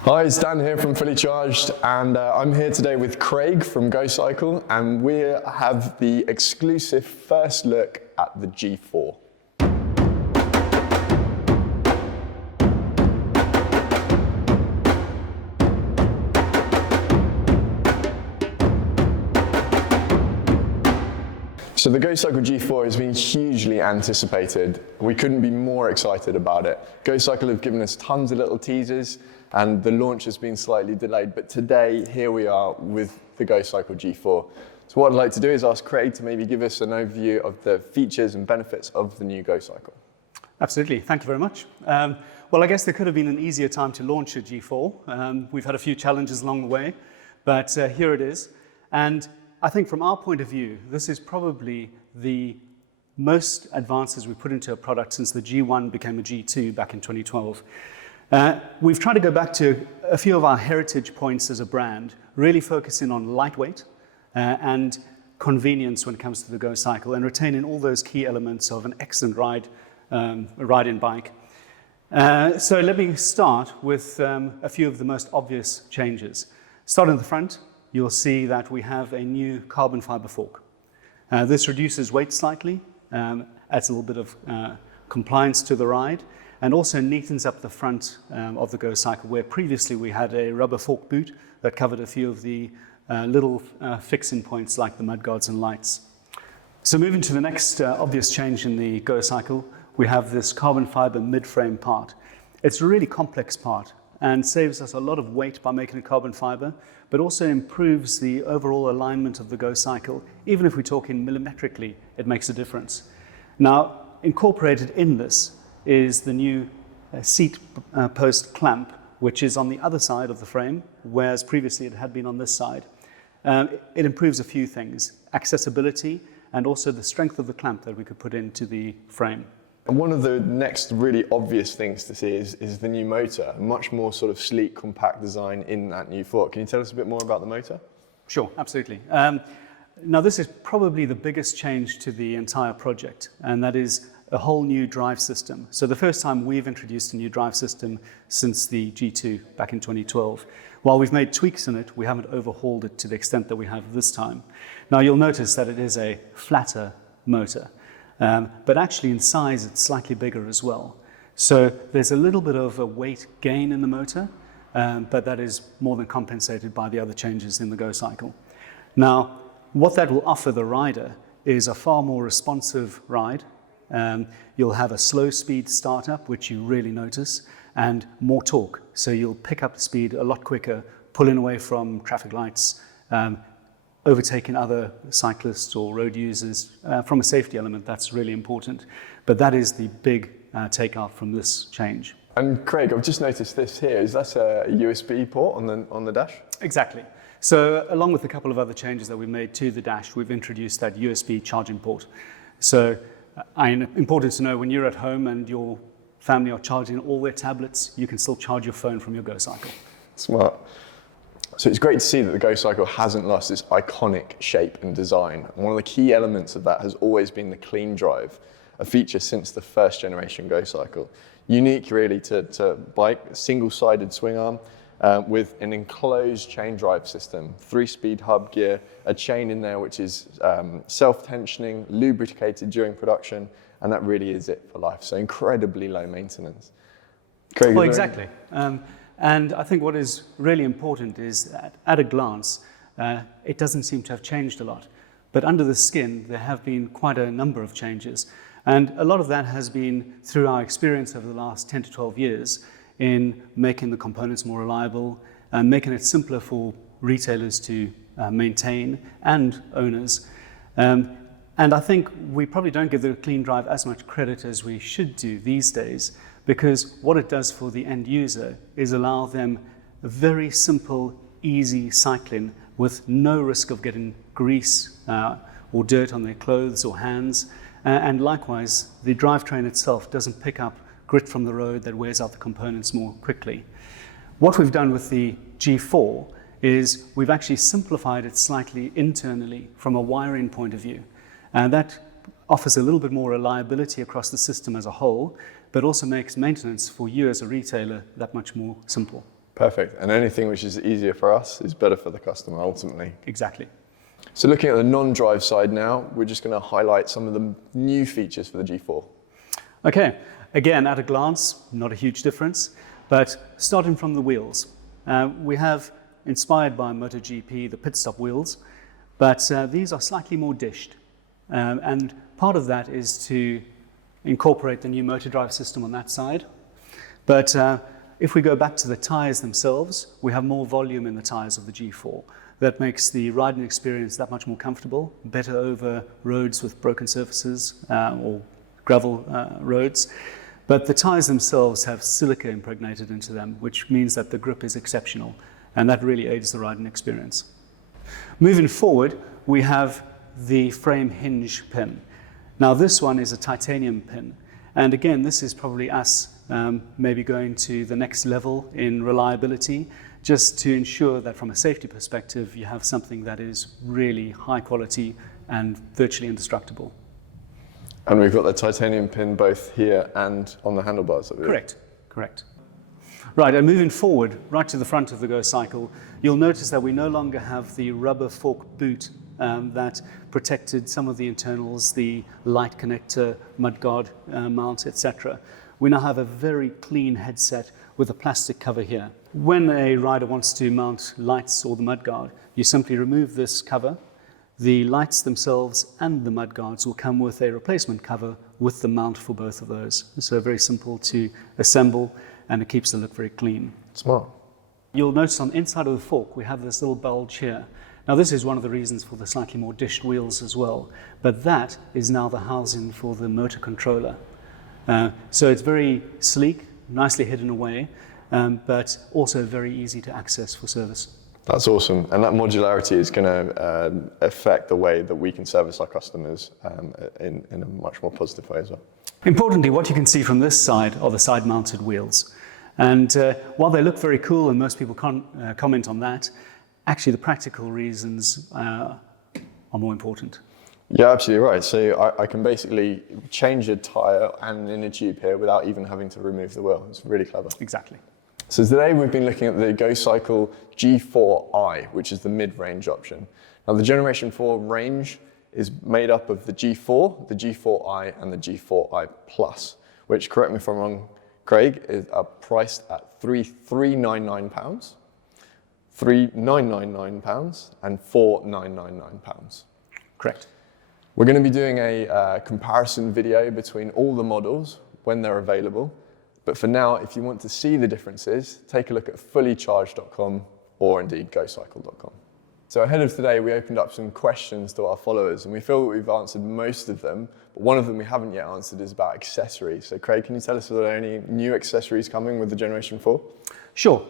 Hi, it's Dan here from Fully Charged, and I'm here today with Craig from Gocycle, and we have the exclusive first look at the G4. So the Gocycle G4 has been hugely anticipated. We couldn't be more excited about it. Gocycle have given us tons of little teasers, and the launch has been slightly delayed, but today, here we are with the Gocycle G4. So what I'd like to do is ask Craig to maybe give us an overview of the features and benefits of the new Gocycle. Absolutely, thank you very much. Well, I guess there could have been an easier time to launch a G4. We've had a few challenges along the way, but here it is. And I think from our point of view, this is probably the most advances we've put into a product since the G1 became a G2 back in 2012. We've tried to go back to a few of our heritage points as a brand, really focusing on lightweight and convenience when it comes to the Gocycle, and retaining all those key elements of an excellent ride-in bike. So let me start with a few of the most obvious changes. Starting at the front, you'll see that we have a new carbon fiber fork. This reduces weight slightly, adds a little bit of compliance to the ride, and also neatens up the front of the Gocycle, where previously we had a rubber fork boot that covered a few of the little fixing points like the mudguards and lights. So moving to the next obvious change in the Gocycle, we have this carbon fiber mid-frame part. It's a really complex part and saves us a lot of weight by making it carbon fiber, but also improves the overall alignment of the Gocycle. Even if we're talking millimetrically, it makes a difference. Now, incorporated in this is the new seat post clamp, which is on the other side of the frame, whereas previously it had been on this side. It improves a few things: accessibility and also the strength of the clamp that we could put into the frame. And one of the next really obvious things to see is the new motor, a much more sort of sleek, compact design in that new fork. Can you tell us a bit more about the motor? Sure, absolutely. Now this is probably the biggest change to the entire project, and that is a whole new drive system. So the first time we've introduced a new drive system since the G2 back in 2012. While we've made tweaks in it, we haven't overhauled it to the extent that we have this time. Now you'll notice that it is a flatter motor. But actually in size it's slightly bigger as well. So there's a little bit of a weight gain in the motor, but that is more than compensated by the other changes in the Gocycle. Now, what that will offer the rider is a far more responsive ride. You'll have a slow speed startup, which you really notice, and more torque. So you'll pick up the speed a lot quicker, pulling away from traffic lights, overtaking other cyclists or road users. From a safety element, that's really important. But that is the big takeout from this change. And Craig, I've just noticed this here. Is that a USB port on the dash? Exactly. So along with a couple of other changes that we made to the dash, we've introduced that USB charging port. So important to know, when you're at home and your family are charging all their tablets, you can still charge your phone from your Gocycle. Smart. So it's great to see that the Gocycle hasn't lost its iconic shape and design. And one of the key elements of that has always been the clean drive, a feature since the first generation Gocycle. Unique really to bike, single-sided swing arm with an enclosed chain drive system, 3-speed hub gear, a chain in there which is self-tensioning, lubricated during production, and that really is it for life. So incredibly low maintenance. Craig, well, exactly. And I think what is really important is that at a glance, it doesn't seem to have changed a lot. But under the skin, there have been quite a number of changes. And a lot of that has been through our experience over the last 10 to 12 years in making the components more reliable, and making it simpler for retailers to maintain and owners. And I think we probably don't give the clean drive as much credit as we should do these days, because what it does for the end user is allow them very simple, easy cycling with no risk of getting grease or dirt on their clothes or hands. And likewise, the drivetrain itself doesn't pick up grit from the road that wears out the components more quickly. What we've done with the G4 is we've actually simplified it slightly internally from a wiring point of view. And that offers a little bit more reliability across the system as a whole, but also makes maintenance for you as a retailer that much more simple. Perfect. And anything which is easier for us is better for the customer ultimately. Exactly. So looking at the non-drive side now, we're just going to highlight some of the new features for the G4. Okay, again, at a glance, not a huge difference, but starting from the wheels. We have, inspired by MotoGP, the pit stop wheels, but these are slightly more dished. And part of that is to incorporate the new motor drive system on that side. But if we go back to the tyres themselves, we have more volume in the tyres of the G4. That makes the riding experience that much more comfortable, better over roads with broken surfaces or gravel roads. But the tyres themselves have silica impregnated into them, which means that the grip is exceptional, and that really aids the riding experience. Moving forward, we have the frame hinge pin. Now this one is a titanium pin, and again, this is probably us maybe going to the next level in reliability, just to ensure that from a safety perspective, you have something that is really high quality and virtually indestructible. And we've got the titanium pin both here and on the handlebars. Correct. Right, and moving forward, right to the front of the Gocycle, you'll notice that we no longer have the rubber fork boot that protected some of the internals, the light connector, mudguard mount, etc. We now have a very clean headset with a plastic cover here. When a rider wants to mount lights or the mudguard, you simply remove this cover. The lights themselves and the mudguards will come with a replacement cover with the mount for both of those. So very simple to assemble, and it keeps the look very clean. Smart. You'll notice on the inside of the fork, we have this little bulge here. Now this is one of the reasons for the slightly more dished wheels as well, but that is now the housing for the motor controller. So it's very sleek, nicely hidden away, but also very easy to access for service. That's awesome. And that modularity is going to affect the way that we can service our customers in a much more positive way as well. Importantly, what you can see from this side are the side-mounted wheels. And while they look very cool, and most people comment on that, actually the practical reasons are more important. Yeah, absolutely right. So I can basically change a tyre and an inner tube here without even having to remove the wheel. It's really clever. Exactly. So today we've been looking at the Gocycle G4i, which is the mid-range option. Now the Generation 4 range is made up of the G4, the G4i and the G4i Plus, which, correct me if I'm wrong, Craig, are priced at £3,399, £3,999 and £4,999. Correct. We're going to be doing a comparison video between all the models when they're available. But for now, if you want to see the differences, take a look at fullycharged.com or indeed gocycle.com. So ahead of today, we opened up some questions to our followers, and we feel that we've answered most of them, but one of them we haven't yet answered is about accessories. So Craig, can you tell us if there are any new accessories coming with the Generation 4? Sure.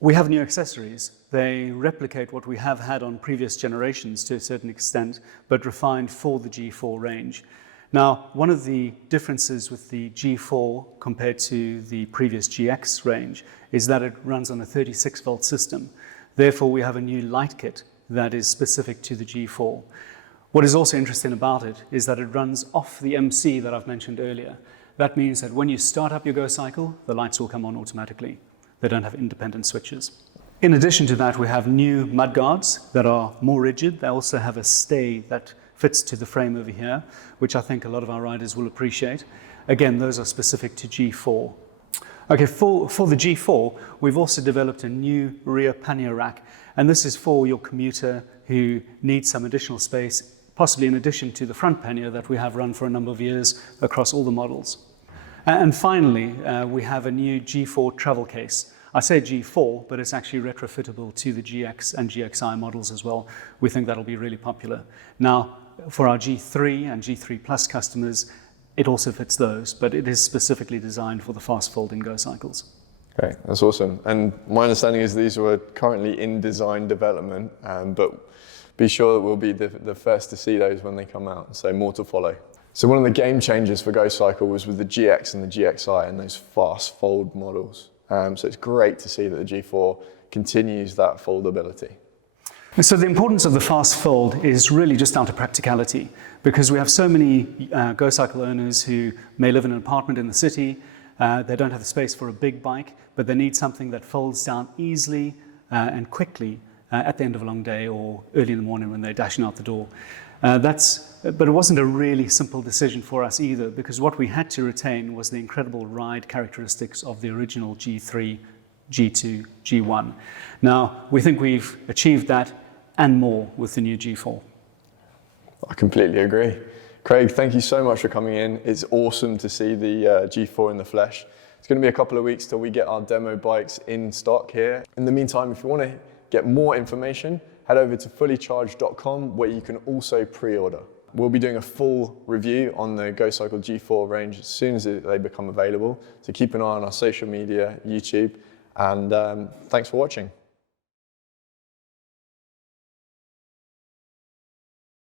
We have new accessories. They replicate what we have had on previous generations to a certain extent, but refined for the G4 range. Now, one of the differences with the G4 compared to the previous GX range is that it runs on a 36-volt system. Therefore, we have a new light kit that is specific to the G4. What is also interesting about it is that it runs off the MC that I've mentioned earlier. That means that when you start up your Gocycle, the lights will come on automatically. They don't have independent switches. In addition to that, we have new mudguards that are more rigid. They also have a stay that fits to the frame over here, which I think a lot of our riders will appreciate. Again, those are specific to G4. Okay, for the G4, we've also developed a new rear pannier rack, and this is for your commuter who needs some additional space, possibly in addition to the front pannier that we have run for a number of years across all the models. And finally, we have a new G4 travel case. I say G4, but it's actually retrofittable to the GX and GXi models as well. We think that'll be really popular. Now, for our G3 and G3 Plus customers, it also fits those, but it is specifically designed for the fast-folding Gocycles. Okay, that's awesome. And my understanding is these were currently in design development, but be sure that we'll be the first to see those when they come out, so more to follow. So one of the game changers for Gocycle was with the GX and the GXi and those fast fold models. So it's great to see that the G4 continues that foldability. So the importance of the fast fold is really just down to practicality, because we have so many Gocycle owners who may live in an apartment in the city, They don't have the space for a big bike, but they need something that folds down easily and quickly at the end of a long day or early in the morning when they're dashing out the door. But it wasn't a really simple decision for us either, because what we had to retain was the incredible ride characteristics of the original G3, G2, G1. Now, we think we've achieved that and more with the new G4. I completely agree. Craig, thank you so much for coming in. It's awesome to see the G4 in the flesh. It's going to be a couple of weeks till we get our demo bikes in stock here. In the meantime, if you want to get more information, head over to fullycharged.com, where you can also pre-order. We'll be doing a full review on the Gocycle G4 range as soon as they become available. So keep an eye on our social media, YouTube, and thanks for watching.